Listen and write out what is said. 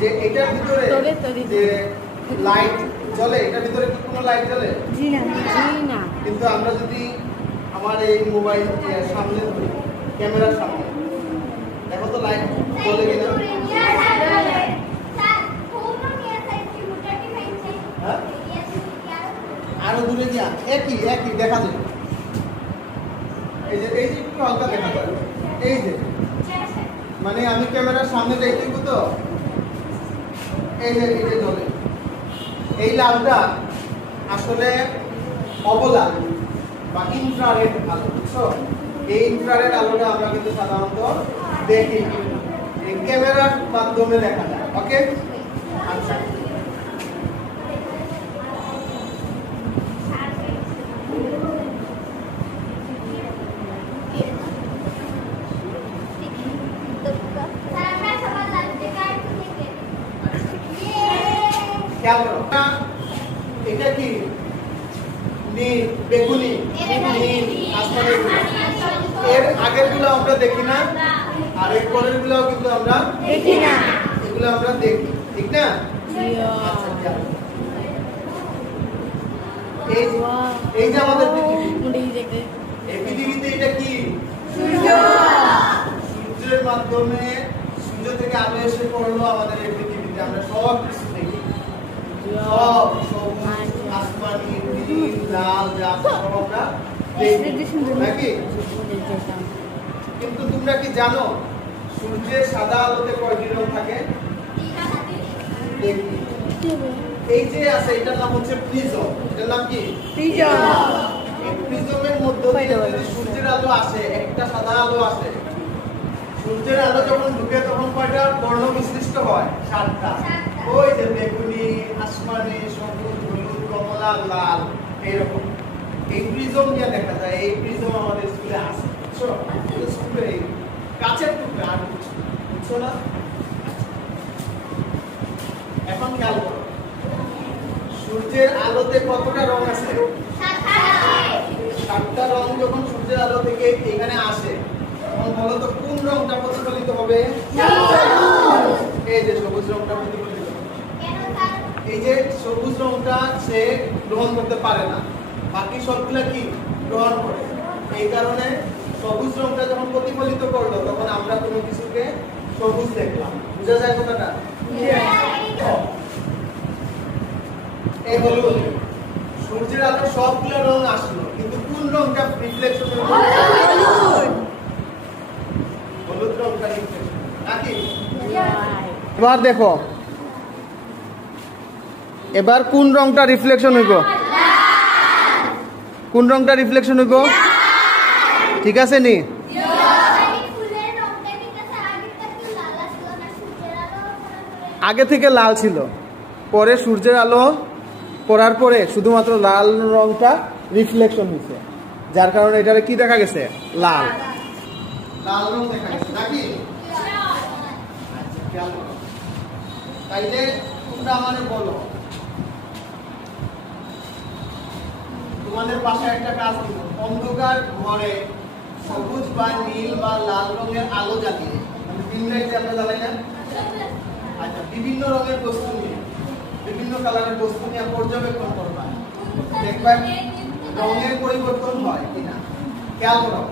যে এটার ভিতরে যে লাইট জ্বলে, এটার ভিতরে কি কোনো লাইট জ্বলে? জি না, জি না। কিন্তু আমরা যদি আমার এই মোবাইল সামনে ধরি, ক্যামেরার সামনে, দেখো তো লাইট জ্বলে কিনা? হ্যাঁ, আরো দূরে গিয়া একই একই দেখা যায়। এই যে একটু হালকা দেখা যায়। এই যে মানে আমি ক্যামেরার সামনে দেখব তো, এই যে জ্বলে। এই লালটা আসলে অবলা বা ইনফ্রারেড আলো, বুঝছো? এই ইনফ্রারেড আলোটা আমরা কিন্তু সাধারণত দেখি, এই ক্যামেরার মাধ্যমে দেখা যায়। ওকে, আচ্ছা, এটা কি নীল, বেগুনি, নীল, আসমানি। এর আগের গুলো আমরা দেখি না, আর এর পরের গুলো কিন্তু আমরা দেখি না, এগুলো আমরা দেখি, ঠিক না? এই যে আমাদের পৃথিবী, এই পৃথিবীতে এটা কি? সূর্য। সূর্যের মাধ্যমে, সূর্য থেকে আলো এসে পড়লো আমাদের এই পৃথিবীতে, আমরা সব কিছু দেখি, সব সবুজ, আসমানি, নীল, লাল, যা সব আমরা দেখি, নাকি? কিন্তু তোমরা কি জানো সূর্যের সাদা আলোতে কয়টি রং থাকে? দেখি, এই যে আছে, এটার নাম হচ্ছে প্রিজম। এটার নাম কি? প্রিজম। এই প্রিজমের মধ্যে দিয়ে যদি সূর্যের আলো আসে, একটা সাদা আলো আসে, সূর্যের আলো যখন ঢুকে তখন কয়টা বর্ণ বিশিষ্ট হয়? 7টা। ওই যে বেগুনি, আসমানি, সবুজ, হলুদ, কমলা, লাল, এইরকম। এই প্রিজম দিয়ে দেখা যায়। এই প্রিজম আমাদের স্কুলে আছে, বুঝছো? স্কুলে কাচের টুকরা, আর বুঝছো না? এখন খেয়াল করো, সূর্যের আলোতে কতটা রং আছে? 7টা রং যখন সূর্যের আলো থেকে এখানে আসে, তখন বলো তো কোন রংটা প্রতিফলিত হবে? এই যে সবুজ রংটা প্রতিফলিত হবে। এই যে সবুজ রংটা সে গ্রহণ করতে পারে না, বাকি সবগুলা কি গ্রহণ করে। এই কারণে সবুজ রংটা যখন প্রতিফলিত করলো, তখন আমরা কোনো কিছুকে সবুজ দেখলাম। বুঝা যায় কথাটা? এই হলুদ, সূর্যের আলো সবগুলো রং আসলো, কিন্তু কোন রংটা রিফ্লেকশন হলো? হলুদ রংটা রিফ্লেকশন, নাকি? এবার দেখো, এবার কোন রংটা রিফ্লেকশন হইব? কোন রংটা রিফ্লেকশন হইব? ঠিক আছে নি? আগে থেকে লাল ছিল, পরে সূর্যের আলো পড়ার পরে শুধুমাত্র লাল রংটা রিফ্লেকশন হয়েছে, যার কারণে এটারে কি দেখা গেছে? লাল, লাল রং দেখা গেছে, নাকি? তাইলে তোমরা আমাদের বলো, তোমাদের বাসায় একটা কাজ দিব, অন্ধকার ঘরে সবুজ বা নীল বা লাল রঙের আলো জ্বালিয়ে, মানে দিন রাইতে আমরা জ্বালাই না? আচ্ছা, বিভিন্ন রঙের বস্তু নিয়ে, বিভিন্ন কালারের বস্তু নিয়ে পর্যবেক্ষণ করবা, দেখবা রঙের পরিবর্তন হয় কিনা। খেয়াল করো,